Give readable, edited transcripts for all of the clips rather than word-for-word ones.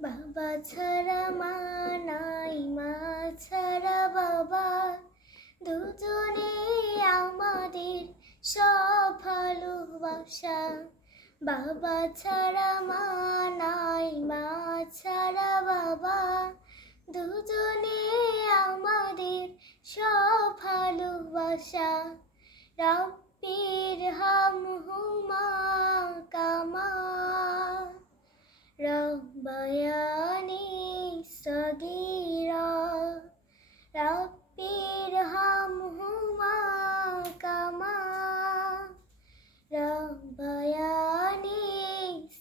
বাবা ছাড়া মা নাই, মা ছাড়া বাবা, দুজনে আমাদের সব ভালোবাসা। বাবা ছাড়া মা নাই, মা ছাড়া বাবা, দুজনে আমাদের সব ভালোবাসা। রব্বির হামহুমা কামা রব্বায়ানি সগীরা, রব্বির হামহুমা কামা রব্বায়ানি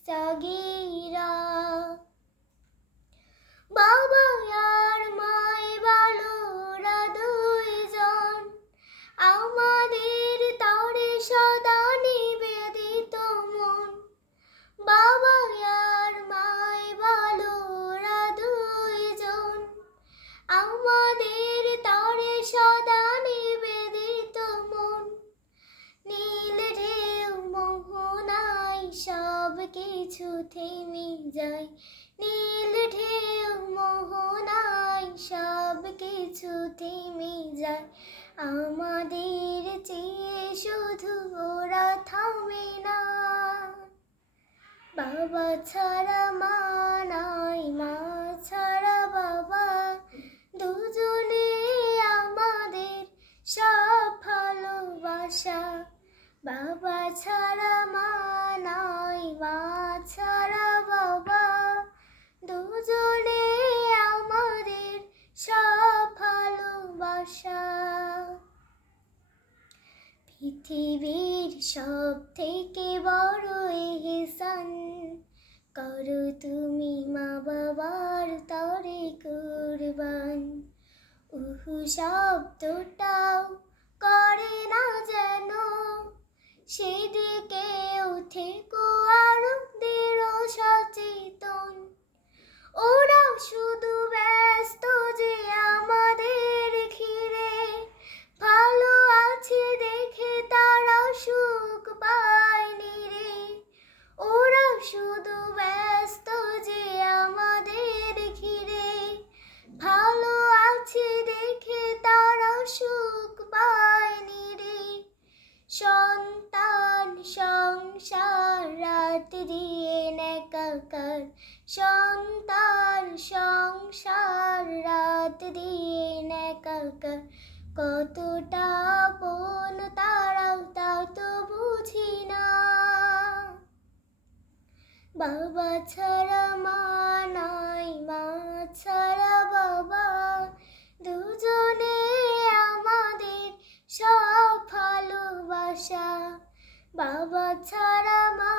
সগীরা। বাবা আর মায় ভালোরা দুইজন, আমাদের তরে সদা নিবেদিত মন। বাবা আর মায় ভালোরা দুইজন, আমাদের তরে সদা নিবেদিত মন। নীল ঢেউ মোহনায় সব কিছু থেমে যায়, নীল ঢেউ মোহনায় সব কিছু থেমে যায়। আমাদের চেয়ে শুধু ওরা থামে না। বাবা ছাড়া মা নাই, মা ছাড়া বাবা, দুজনে আমাদের সব ভালোবাসা। বাবা ছাড়া মা নাই, মা ছাড়া বাবা, দুজনে আমাদের সব ভালোবাসা। পৃথিবীর সব থেকে বড় ইহসান করো তুমি মা বাবার তরে কুরবান। শব্দটাও করে না যেন সেদিকে থেকো আরো দৃঢ় সচেতন। ওরা শুধু ব্যস্ত যে আমাদের ঘিরে, ভালো আছে দেখে তারা সুখ পায়নি রে। ওরা শুধু ব্যস্ত যে আমাদের ঘিরে, ভালো আছে দেখে তারা সুখ পায়নি রে। সন্তান সংসার রাত দিয়ে নেকাকার, সন্তান সংসার রাত দিয়ে নেকাকার। কতটা আপন তারাও তাও তো বুঝি না। বাবা ছাড়া মা নাই, মা ছাড়া বাবা, দুজনে আমাদের সব ভালোবাসা। বাবা ছাড়া মা